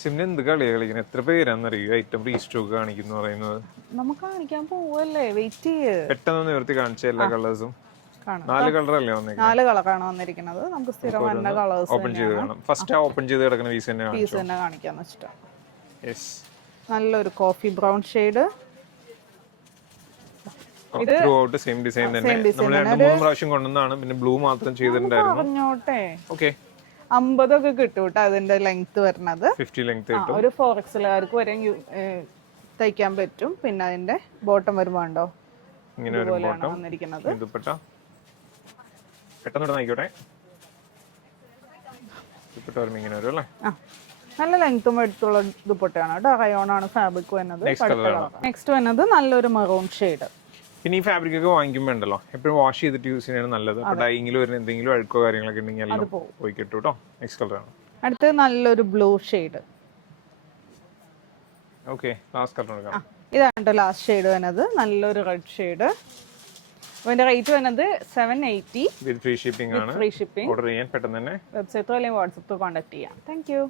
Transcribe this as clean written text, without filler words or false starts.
സിമ്മിന് എന്ത് കളിയാ കളിക്കുന്നത്? എത്ര പേരാന്നറിയോ ഐറ്റം റീസ്റ്റോക്ക് കാണിക്കുന്നു പറയുന്നത്? നമുക്ക് കാണിക്കാൻ പോവല്ലേ, വെയിറ്റ് ചെയ്യ്. പെട്ടെന്ന് നിവർത്തി കാണിച്ച എല്ലാ കളേഴ്സും. 4 കളർ അല്ലേ വന്നേക്കുന്നത്? 4 കളറാണ് വന്നിരിക്കുന്നത്. നമുക്ക് സ്ഥിരം വരുന്ന കളേഴ്സ് ഓപ്പൺ ചെയ്ത് കാണാം. ഫസ്റ്റ് ഓപ്പൺ ചെയ്ത് കിടക്കുന്ന പീസ് തന്നെ പീസ് തന്നെ കാണിക്കാന്ന് വെച്ചിട്ടാ. യെസ്, നല്ലൊരു കോഫി ബ്രൗൺ ഷെയ്ഡ്. ഇത് ത്രൂ ഔട്ട് സെയിം ഡിസൈൻ തന്നെ. നമ്മൾ 2-3 പ്രാവശ്യം കൊണ്ടുവന്നാണ്, പിന്നെ ബ്ലൂ മാത്രം ചെയ്തിട്ടുണ്ടായിരുന്നു. പറഞ്ഞോട്ടെ, ഓക്കെ 50 ഒക്കെ കിട്ടും കേട്ടോ അതിന്റെ ലെങ്ത് വരുന്നത്. 50 ലെങ്ത് കിട്ടും. ഒരു 4XL വരെ തയ്ക്കാൻ പറ്റും. പിന്നെ അതിന്റെ ബോട്ടം വരുമ്പോണ്ടോ ഇങ്ങനെ ഒരു ബോട്ടം വന്നിരിക്കുന്നത്. ദുപ്പട്ട പെട്ടെന്ന് ആയിക്കോട്ടെ. ദുപ്പട്ട വരുമ്പോൾ ഇങ്ങനെ വരും അല്ലേ? നല്ല ലെങ്ത്തും എടുത്തുള്ള ദുപ്പട്ടയാണ് കേട്ടോ. റയോൺ ആണ് ഫാബ്രിക് വരുന്നത്. നെക്സ്റ്റ് വരുന്നത് നല്ലൊരു മെറൂൺ ഷെയ്ഡ്. പിന്നെ ഈ ഫാബ്രിക് ഒക്കെ വാങ്ങിക്കുമ്പോൾ ഉണ്ടല്ലോ എപ്പോഴും വാഷ് ചെയ്തിട്ട് യൂസ് ചെയ്യാനാണ് നല്ലത്. അപ്പൊ ഡൈയിങ്ങിൽ വരുന്ന എന്തെങ്കിലും അഴുക്കോ കാര്യങ്ങളൊക്കെ ഉണ്ടെങ്കിൽ എല്ലാം പോയി കിട്ടും കേട്ടോ. നെക്സ്റ്റ് കളറാണ്. അടുത്തത് നല്ലൊരു blue shade. Okay, last colour എടുക്കാം. ഇതാണ് ലാസ്റ്റ് ഷെയ്ഡ് വരുന്നത്. നല്ലൊരു റെഡ് ഷെയ്ഡ്. അതിന്റെ റേറ്റ് വരുന്നത് 780 വിത്ത് ഫ്രീ ഷിപ്പിംഗ് ആണ്. Free shipping. ഓർഡർ ചെയ്യാൻ പെട്ടെന്ന് തന്നെ വെബ്സൈറ്റോ അല്ലെങ്കിൽ വാട്സപ്പ് കോൺടാക്ട് ചെയ്യാം. Thank you.